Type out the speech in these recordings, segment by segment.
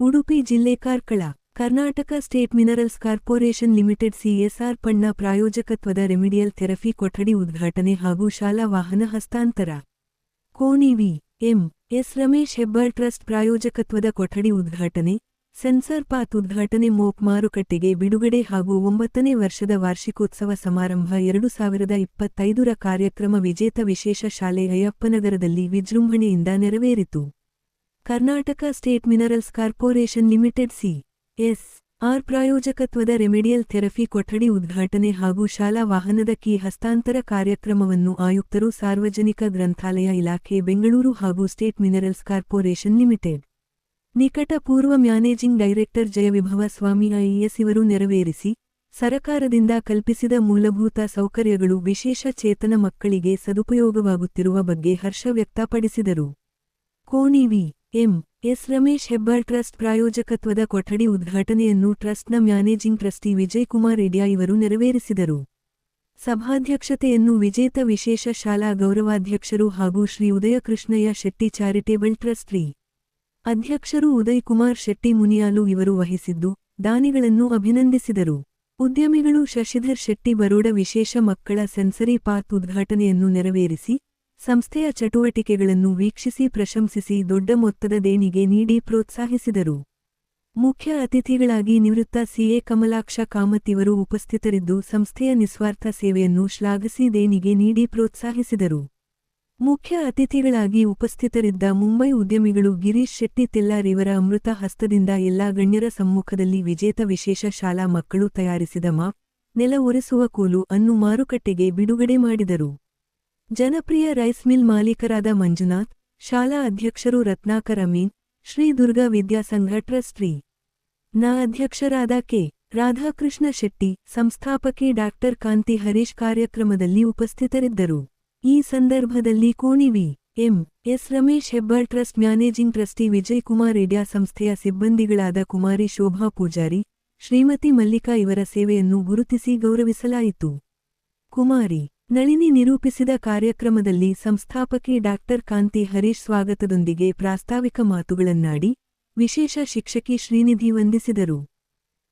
ಉಡುಪಿ ಜಿಲ್ಲೆ Karkala Karnataka state minerals corporation limited CSR ಫಂಡ್ನ ಪ್ರಾಯೋಜಕತ್ವದ ರೆಮಿಡಿಯಲ್ ಥೆರಪಿ ಕೊಠಡಿ ಉದ್ಘಾಟನೆ ಹಾಗೂ ಶಾಲಾ ವಾಹನ ಹಸ್ತಾಂತರ. Koni V. M. S. Ramesh Hebbal trust ಪ್ರಾಯೋಜಕತ್ವದ ಕೊಠಡಿ ಉದ್ಘಾಟನೆ, ಸೆನ್ಸಾರ್ ಪಾತ್ ಉದ್ಘಾಟನೆ. ಮೋಕ್ ಮಾರುಕಟ್ಟೆಗೆ ಬಿಡುಗಡೆ ಹಾಗೂ 9ನೇ ವರ್ಷದ ವಾರ್ಷಿಕೋತ್ಸವ ಸಮಾರಂಭ 2025ರ ಕಾರ್ಯಕ್ರಮ ವಿಜೇತ ವಿಶೇಷ ಶಾಲೆ ಅಯ್ಯಪ್ಪನಗರದಲ್ಲಿ ವಿಜೃಂಭಣೆಯಿಂದ ನೆರವೇರಿತು. Karnataka state minerals corporation limited CSR ಪ್ರಾಯೋಜಕತ್ವದ ರೆಮಿಡಿಯಲ್ ಥೆರಪಿ ಕೊಠಡಿ ಉದ್ಘಾಟನೆ ಹಾಗೂ ಶಾಲಾ ವಾಹನದ ಕೀ ಹಸ್ತಾಂತರ ಕಾರ್ಯಕ್ರಮವನ್ನು ಆಯುಕ್ತರು, ಸಾರ್ವಜನಿಕ ಗ್ರಂಥಾಲಯ ಇಲಾಖೆ ಬೆಂಗಳೂರು ಹಾಗೂ ಸ್ಟೇಟ್ ಮಿನರಲ್ಸ್ ಕಾರ್ಪೊರೇಷನ್ ಲಿಮಿಟೆಡ್ ನಿಕಟ ಪೂರ್ವ ಮ್ಯಾನೇಜಿಂಗ್ ಡೈರೆಕ್ಟರ್ ಜಯವಿಭವ ಸ್ವಾಮಿ ಐಎಎಸ್ ಇವರು ನೆರವೇರಿಸಿ, ಸರಕಾರದಿಂದ ಕಲ್ಪಿಸಿದ ಮೂಲಭೂತ ಸೌಕರ್ಯಗಳು ವಿಶೇಷ ಚೇತನ ಮಕ್ಕಳಿಗೆ ಸದುಪಯೋಗವಾಗುತ್ತಿರುವ ಬಗ್ಗೆ ಹರ್ಷ ವ್ಯಕ್ತಪಡಿಸಿದರು. Koni V. M. S. Ramesh Hebbal trust ಪ್ರಾಯೋಜಕತ್ವದ ಕೊಠಡಿ ಉದ್ಘಾಟನೆಯನ್ನು ಟ್ರಸ್ಟ್ನ ಮ್ಯಾನೇಜಿಂಗ್ ಟ್ರಸ್ಟಿ ವಿಜಯ್ ಕುಮಾರ್ ಎಡ್ಯಾ ಇವರು ನೆರವೇರಿಸಿದರು. ಸಭಾಧ್ಯಕ್ಷತೆಯನ್ನು ವಿಜೇತ ವಿಶೇಷ ಶಾಲಾ ಗೌರವಾಧ್ಯಕ್ಷರು ಹಾಗೂ ಶ್ರೀ ಉದಯ ಕೃಷ್ಣಯ್ಯ ಶೆಟ್ಟಿ ಚಾರಿಟೇಬಲ್ ಟ್ರಸ್ಟ್ ಅಧ್ಯಕ್ಷರು ಉದಯ್ ಕುಮಾರ್ ಶೆಟ್ಟಿ ಮುನಿಯಾಲು ಇವರು ವಹಿಸಿದ್ದು, ದಾನಿಗಳನ್ನು ಅಭಿನಂದಿಸಿದರು. ಉದ್ಯಮಿಗಳು ಶಶಿಧರ್ ಶೆಟ್ಟಿ ಬರೋಡ ವಿಶೇಷ ಮಕ್ಕಳ ಸೆನ್ಸರಿ ಪಾತ್ ಉದ್ಘಾಟನೆಯನ್ನು ನೆರವೇರಿಸಿ, ಸಂಸ್ಥೆಯ ಚಟುವಟಿಕೆಗಳನ್ನು ವೀಕ್ಷಿಸಿ ಪ್ರಶಂಸಿಸಿ ದೊಡ್ಡ ಮೊತ್ತದ ದೇಣಿಗೆ ನೀಡಿ ಪ್ರೋತ್ಸಾಹಿಸಿದರು. ಮುಖ್ಯ ಅತಿಥಿಗಳಾಗಿ ನಿವೃತ್ತ ಸಿಎ ಕಮಲಾಕ್ಷ ಕಾಮತ್ ಇವರು ಉಪಸ್ಥಿತರಿದ್ದು, ಸಂಸ್ಥೆಯ ನಿಸ್ವಾರ್ಥ ಸೇವೆಯನ್ನು ಶ್ಲಾಘಿಸಿ ದೇಣಿಗೆ ನೀಡಿ ಪ್ರೋತ್ಸಾಹಿಸಿದರು. ಮುಖ್ಯ ಅತಿಥಿಗಳಾಗಿ ಉಪಸ್ಥಿತರಿದ್ದ ಮುಂಬೈ ಉದ್ಯಮಿಗಳು ಗಿರೀಶ್ ಶೆಟ್ಟಿ ತೆಲ್ಲಾರ್ ಇವರ ಅಮೃತ ಹಸ್ತದಿಂದ ಎಲ್ಲಾ ಗಣ್ಯರ ಸಮ್ಮುಖದಲ್ಲಿ ವಿಜೇತ ವಿಶೇಷ ಶಾಲಾ ಮಕ್ಕಳು ತಯಾರಿಸಿದ ಮಾಪ್, ನೆಲ ಒರೆಸುವ ಕೋಲು ಅನ್ನು ಮಾರುಕಟ್ಟೆಗೆ ಬಿಡುಗಡೆ ಮಾಡಿದರು. ಜನಪ್ರಿಯ ರೈಸ್ ಮಿಲ್ ಮಾಲೀಕರಾದ ಮಂಜುನಾಥ್, ಶಾಲಾ ಅಧ್ಯಕ್ಷರು ರತ್ನಾಕರ್ ಅಮೀನ್, ಶ್ರೀ ದುರ್ಗಾ ವಿದ್ಯಾಸಂಘ ಟ್ರಸ್ಟ್ ನ ಅಧ್ಯಕ್ಷರಾದ ಕೆ. ರಾಧಾಕೃಷ್ಣ ಶೆಟ್ಟಿ, ಸಂಸ್ಥಾಪಕಿ ಡಾ. ಕಾಂತಿ ಹರೀಶ್ ಕಾರ್ಯಕ್ರಮದಲ್ಲಿ ಉಪಸ್ಥಿತರಿದ್ದರು. ಈ ಸಂದರ್ಭದಲ್ಲಿ Koni V. M. S. Ramesh Hebbal trust managing trustee Vijay Kumar Edya, ಸಂಸ್ಥೆಯ ಸಿಬ್ಬಂದಿಗಳಾದ ಕುಮಾರಿ ಶೋಭಾ ಪೂಜಾರಿ, ಶ್ರೀಮತಿ ಮಲ್ಲಿಕಾ ಇವರ ಸೇವೆಯನ್ನು ಗುರುತಿಸಿ ಗೌರವಿಸಲಾಯಿತು. ಕುಮಾರಿ ನಳಿನಿ ನಿರೂಪಿಸಿದ ಕಾರ್ಯಕ್ರಮದಲ್ಲಿ ಸಂಸ್ಥಾಪಕಿ ಡಾ. ಕಾಂತಿ ಹರೀಶ್ ಸ್ವಾಗತದೊಂದಿಗೆ ಪ್ರಾಸ್ತಾವಿಕ ಮಾತುಗಳನ್ನಾಡಿ, ವಿಶೇಷ ಶಿಕ್ಷಕಿ ಶ್ರೀನಿಧಿ ವಂದಿಸಿದರು.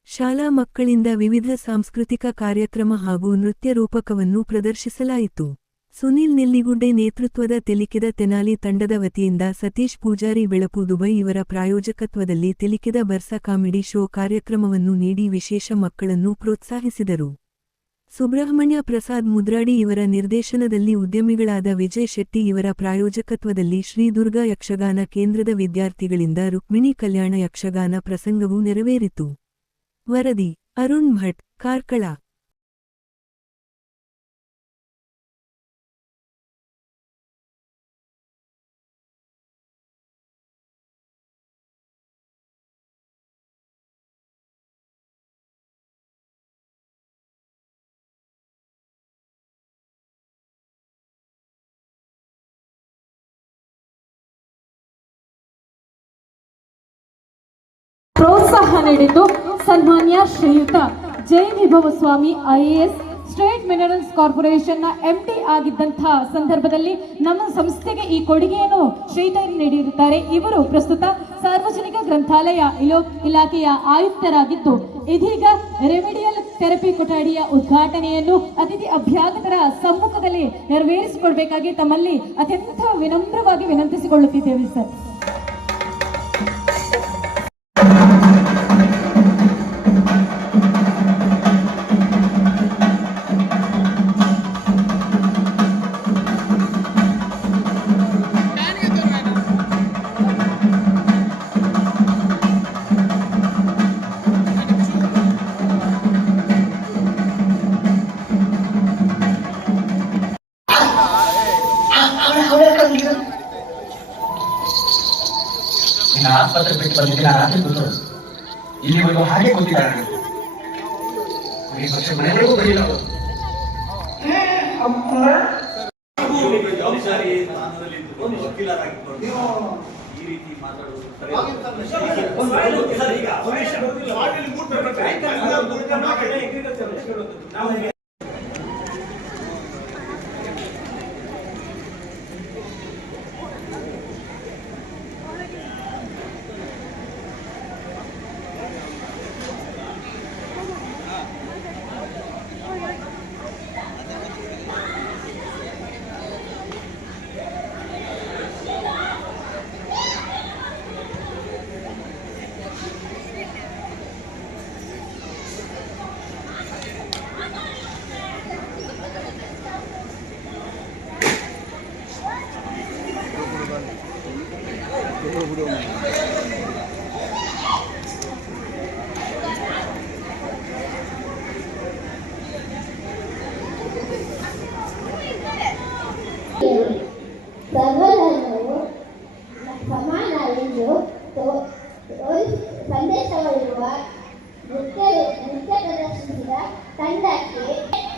ಶಾಲಾ ಮಕ್ಕಳಿಂದ ವಿವಿಧ ಸಾಂಸ್ಕೃತಿಕ ಕಾರ್ಯಕ್ರಮ ಹಾಗೂ ನೃತ್ಯ ರೂಪಕವನ್ನು ಪ್ರದರ್ಶಿಸಲಾಯಿತು. ಸುನೀಲ್ ನೆಲ್ಲಿಗುಡ್ಡೆ ನೇತೃತ್ವದ ತೆಲಿಕಿದ ತೆನಾಲಿ ತಂಡದ ವತಿಯಿಂದ ಸತೀಶ್ ಪೂಜಾರಿ ಬೆಳಪು ದುಬೈ ಇವರ ಪ್ರಾಯೋಜಕತ್ವದಲ್ಲಿ ತೆಲಿಕಿದ ಬರ್ಸ ಕಾಮಿಡಿ ಶೋ ಕಾರ್ಯಕ್ರಮವನ್ನು ನೀಡಿ ವಿಶೇಷ ಮಕ್ಕಳನ್ನು ಪ್ರೋತ್ಸಾಹಿಸಿದರು. ಸುಬ್ರಹ್ಮಣ್ಯ ಪ್ರಸಾದ್ ಮುದ್ರಾಡಿ ಇವರ ನಿರ್ದೇಶನದಲ್ಲಿ ಉದ್ಯಮಿಗಳಾದ ವಿಜಯ್ ಶೆಟ್ಟಿ ಇವರ ಪ್ರಾಯೋಜಕತ್ವದಲ್ಲಿ ಶ್ರೀ ದುರ್ಗಾ ಯಕ್ಷಗಾನ ಕೇಂದ್ರದ ವಿದ್ಯಾರ್ಥಿಗಳಿಂದ ರುಕ್ಮಿಣಿ ಕಲ್ಯಾಣ ಯಕ್ಷಗಾನ ಪ್ರಸಂಗವೂ ನೆರವೇರಿತು. ವರದಿ ಅರುಣ್ ಭಟ್, ಕಾರ್ಕಳ. ಪ್ರೋತ್ಸಾಹ ನೀಡಿದ್ದು ಸನ್ಮಾನ್ಯ ಶ್ರೀಯುತ ಜಯವಿಭವ ಸ್ವಾಮಿ ಐಎಎಸ್ ಸ್ಟೇಟ್ ಮಿನರಲ್ಸ್ ಕಾರ್ಪೊರೇಷನ್ನ ಎಂಡಿ ಆಗಿದ್ದಂತಹ ಸಂದರ್ಭದಲ್ಲಿ ನಮ್ಮ ಸಂಸ್ಥೆಗೆ ಈ ಕೊಡುಗೆಯನ್ನು ಶ್ರೀಧರ್ ನೀಡಿರುತ್ತಾರೆ. ಇವರು ಪ್ರಸ್ತುತ ಸಾರ್ವಜನಿಕ ಗ್ರಂಥಾಲಯ ಇಲಾಖೆಯ ಆಯುಕ್ತರಾಗಿದ್ದು, ಇದೀಗ ರೆಮಿಡಿಯಲ್ ಥೆರಪಿ ಕೊಠಡಿಯ ಉದ್ಘಾಟನೆಯನ್ನು ಅತಿಥಿ ಅಭ್ಯಾಗತರ ಸಮ್ಮುಖದಲ್ಲಿ ನೆರವೇರಿಸಿಕೊಳ್ಬೇಕಾಗಿ ತಮ್ಮಲ್ಲಿ ಅತ್ಯಂತ ವಿನಮ್ರವಾಗಿ ವಿನಂತಿಸಿಕೊಳ್ಳುತ್ತಿದ್ದೇವೆ ಸರ್. ಆಸ್ಪತ್ರೆ ಬಿಟ್ಟು ಬಂದಿದ್ದೀನಿ, ರಾತ್ರಿ ಕೂತು ಇಲ್ಲಿವರೆಗೂ ಹಾಗೆ ಕೂತಿದ್ದಾರೆ. ಮನೆಗಳಿಗೂ ಬರಲಿಲ್ಲ ಅವರು. ಈ ರೀತಿ ಮಾತಾಡುವುದು ವಿಶೇಷವಾಗಿರುವ ನೃತ್ಯ ಪ್ರದರ್ಶಿಸಿದ ತಂಡಕ್ಕೆ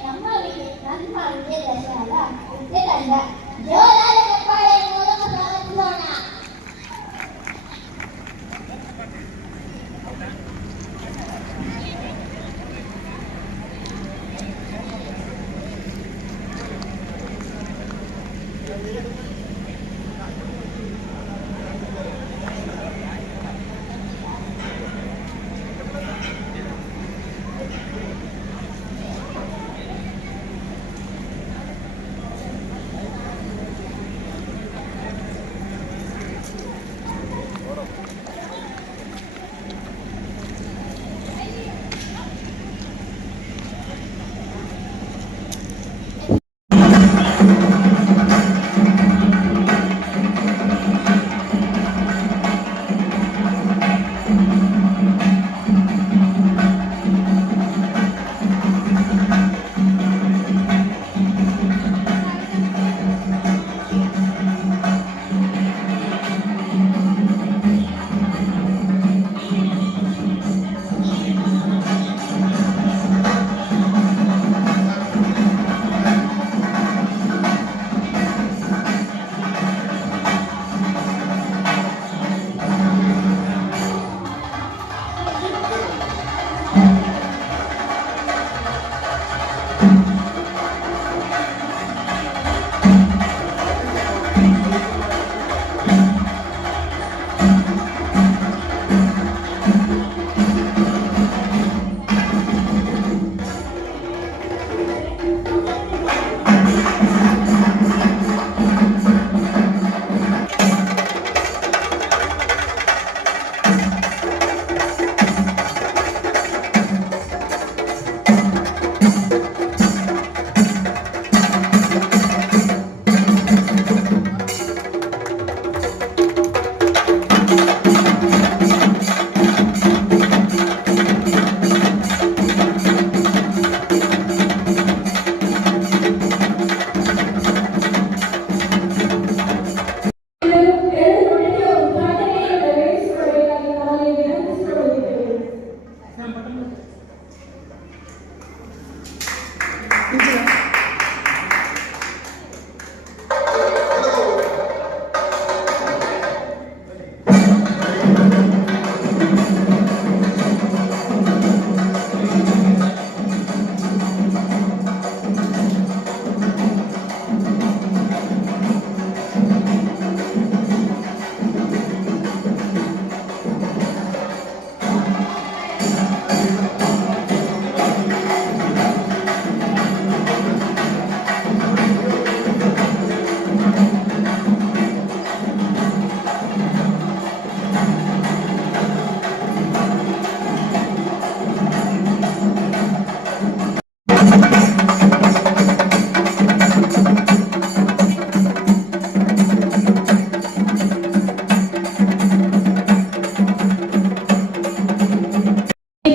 ನಮ್ಮ ವಿಜಯದಶಮದ ನೃತ್ಯ ತಂಡ ಜೋರಾದ ಚಪ್ಪಾಳೆಯ ಮೂಲಕ ಸ್ವಾಗತಿಸೋಣ.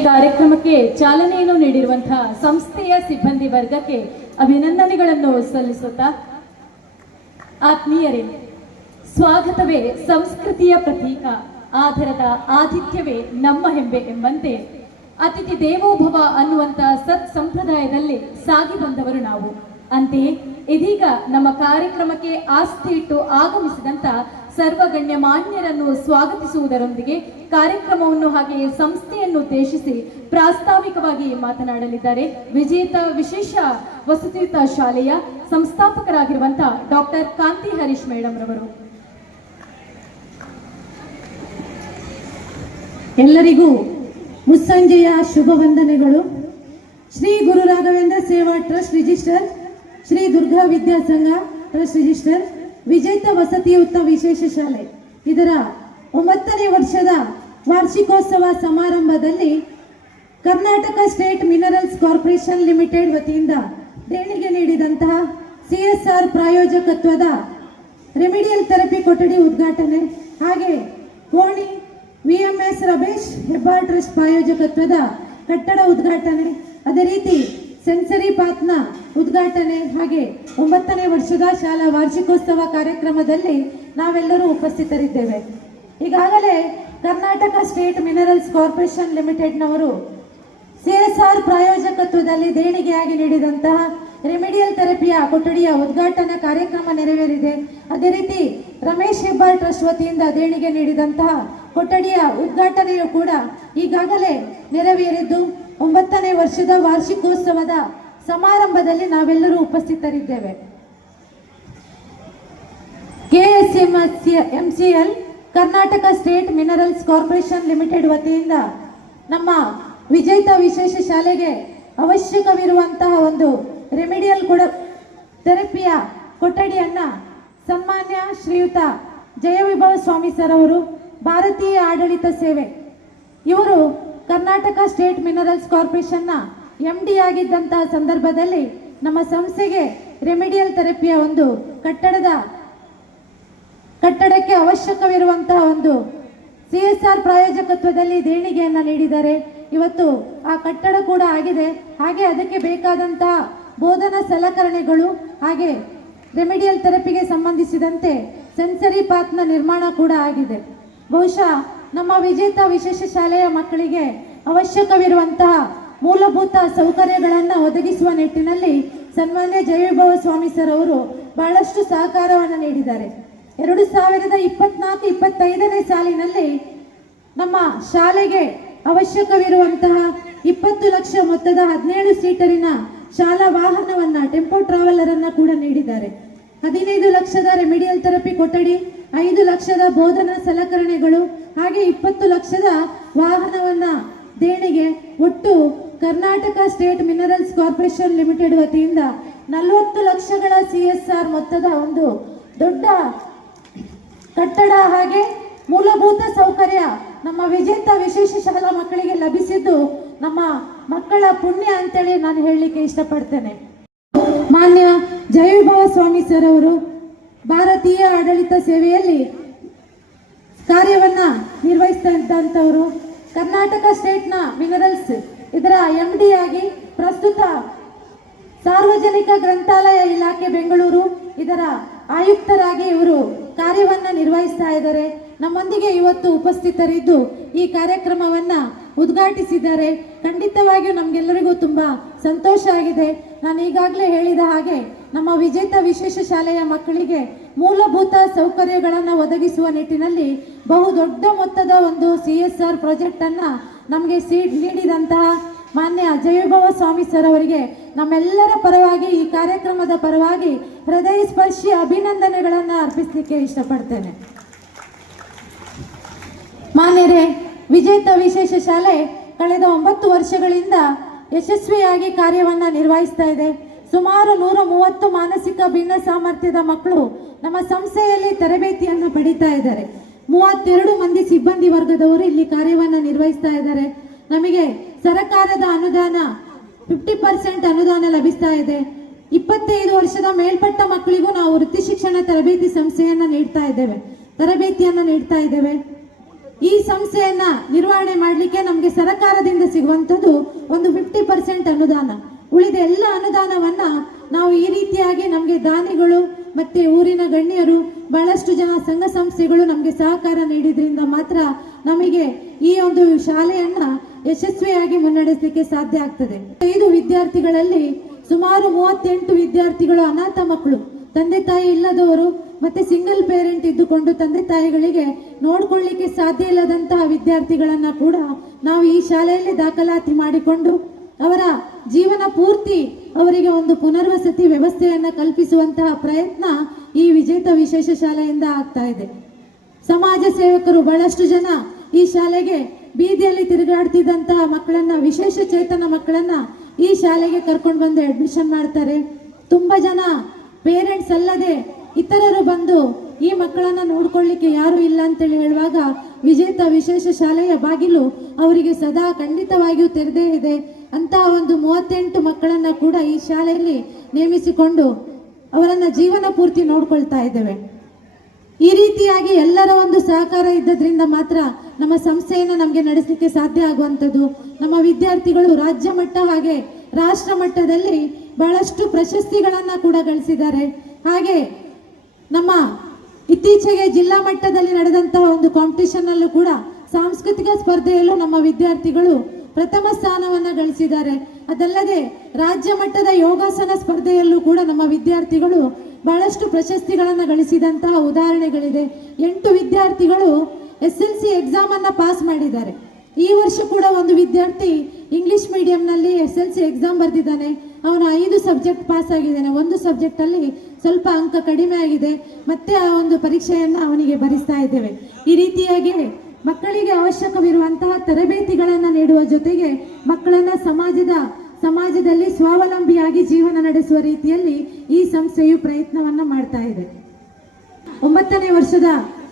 ಕಾರ್ಯಕ್ರಮಕ್ಕೆ ಚಾಲನೆಯನ್ನು ನೀಡಿರುವಂತಹ ಸಂಸ್ಥೆಯ ಸಿಬ್ಬಂದಿ ವರ್ಗಕ್ಕೆ ಅಭಿನಂದನೆಗಳನ್ನು ಸಲ್ಲಿಸುತ್ತಾ, ಆತ್ಮೀಯರೇ, ಸ್ವಾಗತವೇ ಸಂಸ್ಕೃತಿಯ ಪ್ರತೀಕ, ಆಧಾರದ ಆತಿಥ್ಯವೇ ನಮ್ಮ ಹೆಮ್ಮೆ ಎಂಬಂತೆ ಅತಿಥಿ ದೇವೋಭವ ಅನ್ನುವಂತ ಸತ್ ಸಂಪ್ರದಾಯದಲ್ಲಿ ಸಾಗಿ ಬಂದವರು ನಾವು. ಅಂತೆಯೇ ಇದೀಗ ನಮ್ಮ ಕಾರ್ಯಕ್ರಮಕ್ಕೆ ಆಸ್ಥೆ ಇಟ್ಟು ಆಗಮಿಸಿದಂತ ಸರ್ವಗಣ್ಯ ಮಾನ್ಯರನ್ನು ಸ್ವಾಗತಿಸುವುದರೊಂದಿಗೆ ಕಾರ್ಯಕ್ರಮವನ್ನು ಹಾಗೆಯೇ ಸಂಸ್ಥೆಯನ್ನು ಉದ್ದೇಶಿಸಿ ಪ್ರಾಸ್ತಾವಿಕವಾಗಿ ಮಾತನಾಡಲಿದ್ದಾರೆ ವಿಜೇತ ವಿಶೇಷ ವಸತಿಯುತ ಶಾಲೆಯ ಸಂಸ್ಥಾಪಕರಾಗಿರುವಂತಹ ಡಾಕ್ಟರ್ ಕಾಂತಿ ಹರೀಶ್ ಮೇಡಮ್ ರವರು. ಎಲ್ಲರಿಗೂ ಮುಸ್ಸಂಜೆಯ ಶುಭ ವಂದನೆಗಳು. Shri Guru Raghavendra Seva trust register, Shri Durga Vidyasangha trust register, Vijetha ವಸತಿಯುತ ವಿಶೇಷ ಶಾಲೆ ಇದರ 9ನೇ ವರ್ಷದ ವಾರ್ಷಿಕೋತ್ಸವ ಸಮಾರಂಭದಲ್ಲಿ Karnataka state minerals corporation limited ವತಿಯಿಂದ ದೇಣಿಗೆ ನೀಡಿದಂತಹ CSR ಪ್ರಾಯೋಜಕತ್ವದ ರೆಮಿಡಿಯಲ್ ಥೆರಪಿ ಕೊಠಡಿ ಉದ್ಘಾಟನೆ, ಹಾಗೆ ಕೋಣಿ VMS ರಮೇಶ್ ಹೆಬ್ಬಾರ್ ಟ್ರಸ್ಟ್ ಪ್ರಾಯೋಜಕತ್ವದ ಕಟ್ಟಡ ಉದ್ಘಾಟನೆ, ಅದೇ ರೀತಿ ಸೆನ್ಸರಿ ಪಾತ್ನ ಉದ್ಘಾಟನೆ, ಹಾಗೆ 9ನೇ ವರ್ಷದ ಶಾಲಾ ವಾರ್ಷಿಕೋತ್ಸವ ಕಾರ್ಯಕ್ರಮದಲ್ಲಿ ನಾವೆಲ್ಲರೂ ಉಪಸ್ಥಿತರಿದ್ದೇವೆ. ಈಗಾಗಲೇ ಕರ್ನಾಟಕ ಸ್ಟೇಟ್ ಮಿನರಲ್ಸ್ ಕಾರ್ಪೊರೇಷನ್ ಲಿಮಿಟೆಡ್ನವರು CSR ಪ್ರಾಯೋಜಕತ್ವದಲ್ಲಿ ದೇಣಿಗೆಯಾಗಿ ನೀಡಿದಂತಹ ರೆಮಿಡಿಯಲ್ ಥೆರಪಿಯ ಕೊಠಡಿಯ ಉದ್ಘಾಟನಾ ಕಾರ್ಯಕ್ರಮ ನೆರವೇರಿದೆ. ಅದೇ ರೀತಿ ರಮೇಶ್ ಹೆಬ್ಬಾರ್ ಟ್ರಸ್ಟ್ ವತಿಯಿಂದ ದೇಣಿಗೆ ನೀಡಿದಂತಹ ಕೊಠಡಿಯ ಉದ್ಘಾಟನೆಯು ಕೂಡ ಈಗಾಗಲೇ ನೆರವೇರಿದ್ದು 9ನೇ ವರ್ಷದ ವಾರ್ಷಿಕೋತ್ಸವದ ಸಮಾರಂಭದಲ್ಲಿ ನಾವೆಲ್ಲರೂ ಉಪಸ್ಥಿತರಿದ್ದೇವೆ. KSMCL Karnataka state minerals corporation limited ವತಿಯಿಂದ ನಮ್ಮ ವಿಜೇತ ವಿಶೇಷ ಶಾಲೆಗೆ ಅವಶ್ಯಕವಿರುವಂತಹ ಒಂದು ರೆಮಿಡಿಯಲ್ ಥೆರಪಿಯ ಕೊಠಡಿಯನ್ನ ಸನ್ಮಾನ್ಯ ಶ್ರೀಯುತ ಜಯವಿಭವ ಸ್ವಾಮಿ ಸರ್ ಅವರು ಭಾರತೀಯ ಆಡಳಿತ ಸೇವೆ ಇವರು ಕರ್ನಾಟಕ ಸ್ಟೇಟ್ ಮಿನರಲ್ಸ್ ಕಾರ್ಪೊರೇಷನ್ನ MD ಆಗಿದ್ದಂತಹ ಸಂದರ್ಭದಲ್ಲಿ ನಮ್ಮ ಸಂಸ್ಥೆಗೆ ರೆಮಿಡಿಯಲ್ ಥೆರಪಿಯ ಒಂದು ಕಟ್ಟಡಕ್ಕೆ ಅವಶ್ಯಕವಿರುವಂತಹ ಒಂದು CSR ಪ್ರಾಯೋಜಕತ್ವದಲ್ಲಿ ದೇಣಿಗೆಯನ್ನು ನೀಡಿದ್ದಾರೆ. ಇವತ್ತು ಆ ಕಟ್ಟಡ ಕೂಡ ಆಗಿದೆ. ಹಾಗೆ ಅದಕ್ಕೆ ಬೇಕಾದಂತಹ ಬೋಧನಾ ಸಲಕರಣೆಗಳು ಹಾಗೆ ರೆಮಿಡಿಯಲ್ ಥೆರಪಿಗೆ ಸಂಬಂಧಿಸಿದಂತೆ ಸೆನ್ಸರಿ ಪಾತ್ನ ನಿರ್ಮಾಣ ಕೂಡ ಆಗಿದೆ. ಬಹುಶಃ ನಮ್ಮ ವಿಜೇತ ವಿಶೇಷ ಶಾಲೆಯ ಮಕ್ಕಳಿಗೆ ಅವಶ್ಯಕವಿರುವಂತಹ ಮೂಲಭೂತ ಸೌಕರ್ಯಗಳನ್ನು ಒದಗಿಸುವ ನಿಟ್ಟಿನಲ್ಲಿ ಸನ್ಮಾನ್ಯ ಜಯವಿಭವ ಸ್ವಾಮಿ ಸರ್ ಅವರು ಬಹಳಷ್ಟು ಸಹಕಾರವನ್ನು ನೀಡಿದ್ದಾರೆ. 2024-25ನೇ ಸಾಲಿನಲ್ಲಿ ನಮ್ಮ ಶಾಲೆಗೆ ಅವಶ್ಯಕವಿರುವಂತಹ 20 ಲಕ್ಷ ಮೊತ್ತದ 17 ಸೀಟರಿನ ಶಾಲಾ ವಾಹನವನ್ನ ಟೆಂಪೋ ಟ್ರಾವೆಲರ್ ಅನ್ನ ಕೂಡ ನೀಡಿದ್ದಾರೆ. 15 ಲಕ್ಷದ ರೆಮಿಡಿಯಲ್ ಥೆರಪಿ ಕೊಠಡಿ, 5 ಲಕ್ಷದ ಬೋಧನಾ ಸಲಕರಣೆಗಳು ಹಾಗೆ 20 ಲಕ್ಷದ ವಾಹನವನ್ನ ದೇಣಿಗೆ. ಒಟ್ಟು Karnataka state minerals corporation limited ವತಿಯಿಂದ 40 ಲಕ್ಷಗಳ CSR ಮೊತ್ತದ ಒಂದು ದೊಡ್ಡ ಕಟ್ಟಡ ಹಾಗೆ ಮೂಲಭೂತ ಸೌಕರ್ಯ ನಮ್ಮ ವಿಜೇತ ವಿಶೇಷ ಶಾಲಾ ಮಕ್ಕಳಿಗೆ ಲಭಿಸಿದ್ದು ನಮ್ಮ ಮಕ್ಕಳ ಪುಣ್ಯ ಅಂತೇಳಿ ನಾನು ಹೇಳಲಿಕ್ಕೆ ಇಷ್ಟಪಡ್ತೇನೆ. ಮಾನ್ಯ ಜಯವಿಭವ ಸ್ವಾಮಿ ಸರ್ ಅವರು ಭಾರತೀಯ ಆಡಳಿತ ಸೇವೆಯಲ್ಲಿ ಕಾರ್ಯವನ್ನ ನಿರ್ವಹಿಸ್ತಾ ಇದ್ದಂಥವರು. ಕರ್ನಾಟಕ ಸ್ಟೇಟ್ನ ಮಿನರಲ್ಸ್ ಇದರ MD ಆಗಿ ಪ್ರಸ್ತುತ ಸಾರ್ವಜನಿಕ ಗ್ರಂಥಾಲಯ ಇಲಾಖೆ ಬೆಂಗಳೂರು ಇದರ ಆಯುಕ್ತರಾಗಿ ಇವರು ಕಾರ್ಯವನ್ನ ನಿರ್ವಹಿಸ್ತಾ ಇದ್ದಾರೆ. ನಮ್ಮೊಂದಿಗೆ ಇವತ್ತು ಉಪಸ್ಥಿತರಿದ್ದು ಈ ಕಾರ್ಯಕ್ರಮವನ್ನ ಉದ್ಘಾಟಿಸಿದ್ದಾರೆ. ಖಂಡಿತವಾಗಿಯೂ ನಮಗೆಲ್ಲರಿಗೂ ತುಂಬಾ ಸಂತೋಷ ಆಗಿದೆ. ನಾನು ಈಗಾಗಲೇ ಹೇಳಿದ ಹಾಗೆ ನಮ್ಮ ವಿಜೇತ ವಿಶೇಷ ಶಾಲೆಯ ಮಕ್ಕಳಿಗೆ ಮೂಲಭೂತ ಸೌಕರ್ಯಗಳನ್ನು ಒದಗಿಸುವ ನಿಟ್ಟಿನಲ್ಲಿ ಬಹುದೊಡ್ಡ ಮೊತ್ತದ ಒಂದು CSR ಪ್ರಾಜೆಕ್ಟ್ ಅನ್ನ ನಮಗೆ ನೀಡಿದಂತಹ ಮಾನ್ಯ ಜಯವಿಭವ ಸ್ವಾಮಿ ಸರ್ ಅವರಿಗೆ ನಮ್ಮೆಲ್ಲರ ಪರವಾಗಿ ಈ ಕಾರ್ಯಕ್ರಮದ ಪರವಾಗಿ ಹೃದಯ ಸ್ಪರ್ಶಿ ಅಭಿನಂದನೆಗಳನ್ನು ಅರ್ಪಿಸಲಿಕ್ಕೆ ಇಷ್ಟಪಡ್ತೇನೆ. ಮಾನ್ಯರೇ, ವಿಜೇತ ವಿಶೇಷ ಶಾಲೆ ಕಳೆದ 9 ವರ್ಷಗಳಿಂದ ಯಶಸ್ವಿಯಾಗಿ ಕಾರ್ಯವನ್ನು ನಿರ್ವಹಿಸ್ತಾ ಇದೆ. ಸುಮಾರು 130 ಮಾನಸಿಕ ಭಿನ್ನ ಸಾಮರ್ಥ್ಯದ ಮಕ್ಕಳು ನಮ್ಮ ಸಂಸ್ಥೆಯಲ್ಲಿ ತರಬೇತಿಯನ್ನು ಪಡೀತಾ ಇದ್ದಾರೆ. 32 ಮಂದಿ ಸಿಬ್ಬಂದಿ ವರ್ಗದವರು ಇಲ್ಲಿ ಕಾರ್ಯವನ್ನು ನಿರ್ವಹಿಸ್ತಾ ಇದ್ದಾರೆ. ನಮಗೆ ಸರ್ಕಾರದ ಅನುದಾನ 50% ಅನುದಾನ ಲಭಿಸ್ತಾ ಇದೆ. 25 ವರ್ಷದ ಮೇಲ್ಪಟ್ಟ ಮಕ್ಕಳಿಗೂ ನಾವು ವೃತ್ತಿ ಶಿಕ್ಷಣ ತರಬೇತಿ ತರಬೇತಿಯನ್ನು ನೀಡ್ತಾ ಇದ್ದೇವೆ. ಈ ಸಂಸ್ಥೆಯನ್ನ ನಿರ್ವಹಣೆ ಮಾಡಲಿಕ್ಕೆ ನಮಗೆ ಸರ್ಕಾರದಿಂದ ಸಿಗುವಂಥದ್ದು ಒಂದು 50% ಅನುದಾನ. ಉಳಿದ ಎಲ್ಲ ಅನುದಾನವನ್ನ ನಾವು ಈ ರೀತಿಯಾಗಿ ನಮಗೆ ದಾನಿಗಳು ಮತ್ತೆ ಊರಿನ ಗಣ್ಯರು ಬಹಳಷ್ಟು ಜನ ಸಂಘ ಸಂಸ್ಥೆಗಳು ನಮಗೆ ಸಹಕಾರ ನೀಡಿದ್ರಿಂದ ಮಾತ್ರ ನಮಗೆ ಈ ಒಂದು ಶಾಲೆಯನ್ನ ಯಶಸ್ವಿಯಾಗಿ ಮುನ್ನಡೆಸಲಿಕ್ಕೆ ಸಾಧ್ಯ ಆಗ್ತದೆ. 5 ವಿದ್ಯಾರ್ಥಿಗಳಲ್ಲಿ ಸುಮಾರು 38 ವಿದ್ಯಾರ್ಥಿಗಳು ಅನಾಥ ಮಕ್ಕಳು, ತಂದೆ ತಾಯಿ ಇಲ್ಲದವರು ಮತ್ತೆ ಸಿಂಗಲ್ ಪೇರೆಂಟ್ ಇದ್ದುಕೊಂಡು ತಂದೆ ತಾಯಿಗಳಿಗೆ ನೋಡ್ಕೊಳ್ಳಿಕ್ಕೆ ಸಾಧ್ಯ ಇಲ್ಲದಂತಹ ವಿದ್ಯಾರ್ಥಿಗಳನ್ನ ಕೂಡ ನಾವು ಈ ಶಾಲೆಯಲ್ಲಿ ದಾಖಲಾತಿ ಮಾಡಿಕೊಂಡು ಅವರ ಜೀವನ ಪೂರ್ತಿ ಅವರಿಗೆ ಒಂದು ಪುನರ್ವಸತಿ ವ್ಯವಸ್ಥೆಯನ್ನ ಕಲ್ಪಿಸುವಂತಹ ಪ್ರಯತ್ನ ಈ ವಿಜೇತ ವಿಶೇಷ ಶಾಲೆಯಿಂದ ಆಗ್ತಾ ಇದೆ. ಸಮಾಜ ಸೇವಕರು ಬಹಳಷ್ಟು ಜನ ಈ ಶಾಲೆಗೆ ಬೀದಿಯಲ್ಲಿ ತಿರುಗಾಡ್ತಿದ್ದಂತಹ ಮಕ್ಕಳನ್ನ, ವಿಶೇಷ ಚೇತನ ಮಕ್ಕಳನ್ನ ಈ ಶಾಲೆಗೆ ಕರ್ಕೊಂಡು ಬಂದು ಅಡ್ಮಿಷನ್ ಮಾಡ್ತಾರೆ. ತುಂಬಾ ಜನ ಪೇರೆಂಟ್ಸ್ ಅಲ್ಲದೆ ಇತರರು ಬಂದು ಈ ಮಕ್ಕಳನ್ನ ನೋಡ್ಕೊಳ್ಳಿಕ್ಕೆ ಯಾರು ಇಲ್ಲ ಅಂತೇಳಿ ಹೇಳುವಾಗ ವಿಜೇತ ವಿಶೇಷ ಶಾಲೆಯ ಬಾಗಿಲು ಅವರಿಗೆ ಸದಾ ಖಂಡಿತವಾಗಿಯೂ ತೆರೆದೇ ಇದೆ. ಅಂತಹ ಒಂದು 38 ಮಕ್ಕಳನ್ನ ಕೂಡ ಈ ಶಾಲೆಯಲ್ಲಿ ನೇಮಿಸಿಕೊಂಡು ಅವರನ್ನ ಜೀವನ ಪೂರ್ತಿ ನೋಡ್ಕೊಳ್ತಾ ಇದ್ದೇವೆ. ಈ ರೀತಿಯಾಗಿ ಎಲ್ಲರ ಒಂದು ಸಹಕಾರ ಇದ್ದದ್ರಿಂದ ಮಾತ್ರ ನಮ್ಮ ಸಂಸ್ಥೆಯನ್ನು ನಮಗೆ ನಡೆಸಲಿಕ್ಕೆ ಸಾಧ್ಯ ಆಗುವಂಥದ್ದು. ನಮ್ಮ ವಿದ್ಯಾರ್ಥಿಗಳು ರಾಜ್ಯ ಮಟ್ಟ ಹಾಗೆ ರಾಷ್ಟ್ರ ಮಟ್ಟದಲ್ಲಿ ಬಹಳಷ್ಟು ಪ್ರಶಸ್ತಿಗಳನ್ನ ಕೂಡ ಗಳಿಸಿದ್ದಾರೆ. ಹಾಗೆ ನಮ್ಮ ಇತ್ತೀಚೆಗೆ ಜಿಲ್ಲಾ ಮಟ್ಟದಲ್ಲಿ ನಡೆದಂತಹ ಒಂದು ಕಾಂಪಿಟಿಷನ್ ಅಲ್ಲೂ ಕೂಡ ಸಾಂಸ್ಕೃತಿಕ ಸ್ಪರ್ಧೆಯಲ್ಲೂ ನಮ್ಮ ವಿದ್ಯಾರ್ಥಿಗಳು ಪ್ರಥಮ ಸ್ಥಾನವನ್ನು ಗಳಿಸಿದ್ದಾರೆ. ಅದಲ್ಲದೆ ರಾಜ್ಯ ಮಟ್ಟದ ಯೋಗಾಸನ ಸ್ಪರ್ಧೆಯಲ್ಲೂ ಕೂಡ ನಮ್ಮ ವಿದ್ಯಾರ್ಥಿಗಳು ಬಹಳಷ್ಟು ಪ್ರಶಸ್ತಿಗಳನ್ನು ಗಳಿಸಿದಂತಹ ಉದಾಹರಣೆಗಳಿದೆ. 8 ವಿದ್ಯಾರ್ಥಿಗಳು SLC ಎಕ್ಸಾಮ್ ಅನ್ನ ಪಾಸ್ ಮಾಡಿದ್ದಾರೆ. ಈ ವರ್ಷ ಕೂಡ ಒಂದು ವಿದ್ಯಾರ್ಥಿ ಇಂಗ್ಲಿಷ್ ಮೀಡಿಯಂನಲ್ಲಿ SLC ಎಕ್ಸಾಮ್ ಬರೆದಿದ್ದಾನೆ. ಅವನು 5 ಸಬ್ಜೆಕ್ಟ್ ಪಾಸ್ ಆಗಿದ್ದಾನೆ. ಒಂದು ಸಬ್ಜೆಕ್ಟ್ ಅಲ್ಲಿ ಸ್ವಲ್ಪ ಅಂಕ ಕಡಿಮೆ ಆಗಿದೆ. ಮತ್ತೆ ಆ ಒಂದು ಪರೀಕ್ಷೆಯನ್ನ ಅವನಿಗೆ ಬರೆಸ್ತಾ ಇದ್ದೇವೆ. ಈ ರೀತಿಯಾಗಿ ಮಕ್ಕಳಿಗೆ ಅವಶ್ಯಕವಿರುವಂತಹ ತರಬೇತಿಗಳನ್ನು ನೀಡುವ ಜೊತೆಗೆ ಮಕ್ಕಳನ್ನ ಸಮಾಜದಲ್ಲಿ ಸ್ವಾವಲಂಬಿಯಾಗಿ ಜೀವನ ನಡೆಸುವ ರೀತಿಯಲ್ಲಿ ಈ ಸಂಸ್ಥೆಯು ಪ್ರಯತ್ನವನ್ನ ಮಾಡ್ತಾ ಇದೆ. 9ನೇ ವರ್ಷದ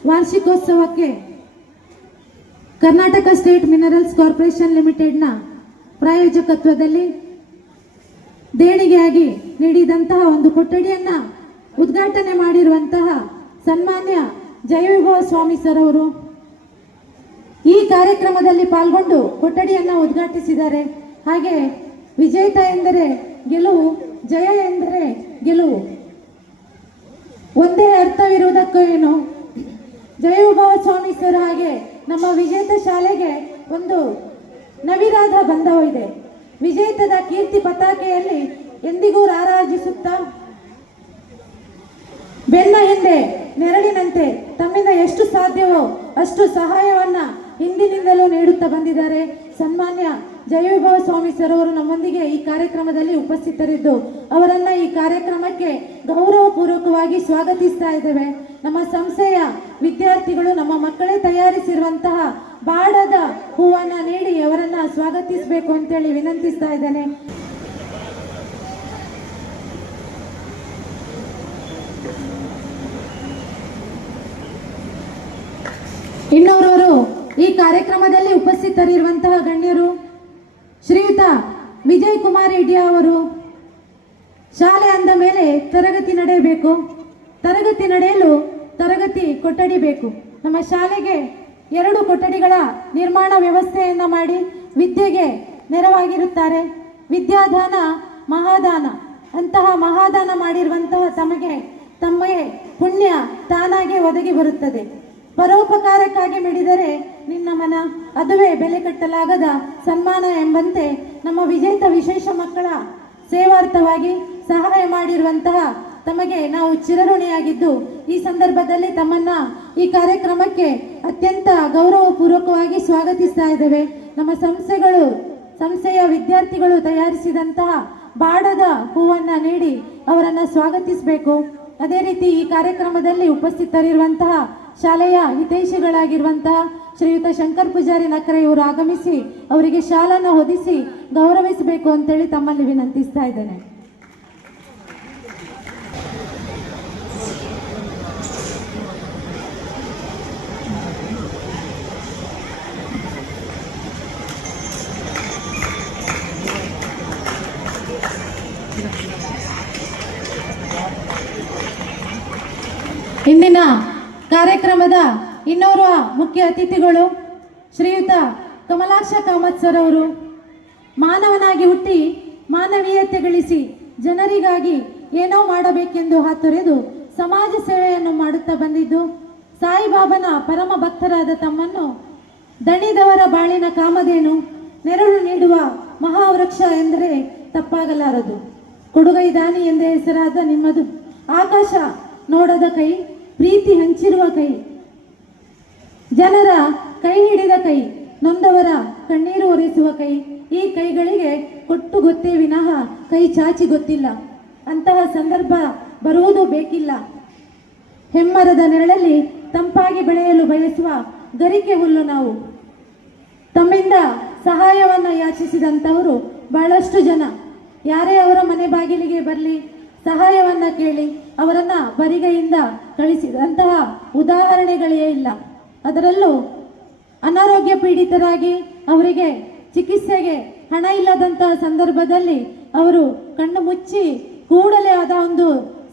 ವಾರ್ಷಿಕೋತ್ಸವಕ್ಕೆ ಕರ್ನಾಟಕ ಸ್ಟೇಟ್ ಮಿನರಲ್ಸ್ ಕಾರ್ಪೊರೇಷನ್ ಲಿಮಿಟೆಡ್ನ ಪ್ರಾಯೋಜಕತ್ವದಲ್ಲಿ ದೇಣಿಗೆಯಾಗಿ ನೀಡಿದಂತಹ ಒಂದು ಕೊಠಡಿಯನ್ನ ಉದ್ಘಾಟನೆ ಮಾಡಿರುವಂತಹ ಸನ್ಮಾನ್ಯ ಜಯವಿಭವ ಸ್ವಾಮಿ ಸರ್ ಅವರು ಈ ಕಾರ್ಯಕ್ರಮದಲ್ಲಿ ಪಾಲ್ಗೊಂಡು ಕೊಠಡಿಯನ್ನ ಉದ್ಘಾಟಿಸಿದ್ದಾರೆ. ಹಾಗೆ ವಿಜೇತ ಎಂದರೆ ಗೆಲುವು, ಜಯ ಎಂದರೆ ಗೆಲುವು ಒಂದೇ ಅರ್ಥವಿರುವುದಕ್ಕೂ ಏನು. ಜಯವಿಭವ ಸ್ವಾಮಿ ಸರ್ ಹಾಗೆ ನಮ್ಮ ವಿಜೇತ ಶಾಲೆಗೆ ಒಂದು ನವಿರಾದ ಬಂಧವು ಇದೆ. ವಿಜೇತದ ಕೀರ್ತಿ ಪತಾಕೆಯಲ್ಲಿ ಎಂದಿಗೂ ರಾರಾಜಿಸುತ್ತಾ ಬೆನ್ನ ಹಿಂದೆ ನೆರಳಿನಂತೆ ತಮ್ಮಿಂದ ಎಷ್ಟು ಸಾಧ್ಯವೋ ಅಷ್ಟು ಸಹಾಯವನ್ನ ಹಿಂದಿನಿಂದಲೂ ನೀಡುತ್ತಾ ಬಂದಿದ್ದಾರೆ. ಸನ್ಮಾನ್ಯ ಜಯವಿಭವ ಸ್ವಾಮಿ ಸರ್ ಅವರು ನಮ್ಮೊಂದಿಗೆ ಈ ಕಾರ್ಯಕ್ರಮದಲ್ಲಿ ಉಪಸ್ಥಿತರಿದ್ದು ಅವರನ್ನ ಈ ಕಾರ್ಯಕ್ರಮಕ್ಕೆ ಗೌರವಪೂರ್ವಕವಾಗಿ ಸ್ವಾಗತಿಸ್ತಾ ಇದ್ದೇವೆ. ನಮ್ಮ ಸಂಸ್ಥೆಯ ವಿದ್ಯಾರ್ಥಿಗಳು ನಮ್ಮ ಮಕ್ಕಳೇ ತಯಾರಿಸಿರುವಂತಹ ಬಾಡದ ಹೂವನ್ನ ನೀಡಿ ಅವರನ್ನ ಸ್ವಾಗತಿಸಬೇಕು ಅಂತೇಳಿ ವಿನಂತಿಸ್ತಾ ಇದ್ದೇನೆ. ಇನ್ನೋರ್ವರು ಈ ಕಾರ್ಯಕ್ರಮದಲ್ಲಿ ಉಪಸ್ಥಿತರಿರುವಂತಹ ಗಣ್ಯರು ಶ್ರೀಯುತ ವಿಜಯ್ ಕುಮಾರ್ ರೆಡ್ಡಿ ಅವರು. ಶಾಲೆ ಅಂದ ಮೇಲೆ ತರಗತಿ ನಡೆಯಬೇಕು. ತರಗತಿ ನಡೆಯಲು ತರಗತಿ ಕೊಠಡಿ ಬೇಕು. ನಮ್ಮ ಶಾಲೆಗೆ 2 ಕೊಠಡಿಗಳ ನಿರ್ಮಾಣ ವ್ಯವಸ್ಥೆಯನ್ನ ಮಾಡಿ ವಿದ್ಯೆಗೆ ನೆರವಾಗಿರುತ್ತಾರೆ. ವಿದ್ಯಾದಾನ ಮಹಾದಾನ, ಅಂತಹ ಮಹಾದಾನ ಮಾಡಿರುವಂತಹ ತಮಗೆ ಪುಣ್ಯ ತಾನಾಗೆ ಒದಗಿ ಬರುತ್ತದೆ. ಪರೋಪಕಾರಕ್ಕಾಗಿ ಮಿಡಿದರೆ ನಿನ್ನ ಮನ, ಅದುವೇ ಬೆಲೆ ಕಟ್ಟಲಾಗದ ಸನ್ಮಾನ ಎಂಬಂತೆ ನಮ್ಮ ವಿಜೇತ ವಿಶೇಷ ಮಕ್ಕಳ ಸೇವಾರ್ಥವಾಗಿ ಸಹಾಯ ಮಾಡಿರುವಂತಹ ತಮಗೆ ನಾವು ಚಿರಋಣಿಯಾಗಿದ್ದು ಈ ಸಂದರ್ಭದಲ್ಲಿ ತಮ್ಮನ್ನ ಈ ಕಾರ್ಯಕ್ರಮಕ್ಕೆ ಅತ್ಯಂತ ಗೌರವಪೂರ್ವಕವಾಗಿ ಸ್ವಾಗತಿಸ್ತಾ ಇದ್ದೇವೆ. ನಮ್ಮ ಸಂಸ್ಥೆಯ ವಿದ್ಯಾರ್ಥಿಗಳು ತಯಾರಿಸಿದಂತಹ ಬಾಡದ ಹೂವನ್ನ ನೀಡಿ ಅವರನ್ನ ಸ್ವಾಗತಿಸಬೇಕು. ಅದೇ ರೀತಿ ಈ ಕಾರ್ಯಕ್ರಮದಲ್ಲಿ ಉಪಸ್ಥಿತರಿರುವಂತಹ ಶಾಲೆಯ ಹಿತೈಷಿಗಳಾಗಿರುವಂತಹ ಶ್ರೀಯುತ ಶಂಕರ್ ಪೂಜಾರಿ ನಕರೆ ಇವರು ಆಗಮಿಸಿ ಅವರಿಗೆ ಶಾಲನ್ನು ಹೊದಿಸಿ ಗೌರವಿಸಬೇಕು ಅಂತೇಳಿ ತಮ್ಮಲ್ಲಿ ವಿನಂತಿಸ್ತಾ ಇದ್ದೇನೆ. ಇಂದಿನ ಕಾರ್ಯಕ್ರಮದ ಇನ್ನೋರ್ವ ಮುಖ್ಯ ಅತಿಥಿಗಳು ಶ್ರೀಯುತ ಕಮಲಾಕ್ಷ ಕಾಮತ್ ಸರ್ ಅವರು. ಮಾನವನಾಗಿ ಹುಟ್ಟಿ ಮಾನವೀಯತೆ ಗಳಿಸಿ ಜನರಿಗಾಗಿ ಏನೋ ಮಾಡಬೇಕೆಂದು ಹಾತೊರೆದು ಸಮಾಜ ಸೇವೆಯನ್ನು ಮಾಡುತ್ತಾ ಬಂದಿದ್ದು ಸಾಯಿಬಾಬನ ಪರಮ ಭಕ್ತರಾದ ತಮ್ಮನ್ನು ದಣಿದವರ ಬಾಳಿನ ಕಾಮಧೇನು, ನೆರಳು ನೀಡುವ ಮಹಾವೃಕ್ಷ ಎಂದರೆ ತಪ್ಪಾಗಲಾರದು. ಕೊಡುಗೈದಾನಿ ಎಂದೇ ಹೆಸರಾದ ನಿಮ್ಮದು ಆಕಾಶ ನೋಡದ ಕೈ, ಪ್ರೀತಿ ಹಂಚಿರುವ ಕೈ, ಜನರ ಕೈ ಹಿಡಿದ ಕೈ, ನೊಂದವರ ಕಣ್ಣೀರು ಒರೆಸುವ ಕೈ. ಈ ಕೈಗಳಿಗೆ ಕೊಟ್ಟು ಗೊತ್ತೇ ವಿನಃ ಕೈ ಚಾಚಿ ಗೊತ್ತಿಲ್ಲ. ಅಂತಹ ಸಂದರ್ಭ ಬರುವುದು ಬೇಕಿಲ್ಲ. ಹೆಮ್ಮರದ ನೆರಳಲ್ಲಿ ತಂಪಾಗಿ ಬೆಳೆಯಲು ಬಯಸುವ ಗರಿಕೆ ಹುಲ್ಲು ನಾವು. ತಮ್ಮಿಂದ ಸಹಾಯವನ್ನು ಯಾಚಿಸಿದಂಥವರು ಬಹಳಷ್ಟು ಜನ. ಯಾರೇ ಅವರ ಮನೆ ಬಾಗಿಲಿಗೆ ಬರಲಿ, ಸಹಾಯವನ್ನ ಕೇಳಿ ಅವರನ್ನ ಬರಿಗೈಯಿಂದ ಕಳಿಸಿದಂತಹ ಉದಾಹರಣೆಗಳೇ ಇಲ್ಲ. ಅದರಲ್ಲೂ ಅನಾರೋಗ್ಯ ಪೀಡಿತರಾಗಿ ಅವರಿಗೆ ಚಿಕಿತ್ಸೆಗೆ ಹಣ ಇಲ್ಲದಂತಹ ಸಂದರ್ಭದಲ್ಲಿ ಅವರು ಕಣ್ಣು ಮುಚ್ಚಿ ಕೂಡಲೇ ಆದ ಒಂದು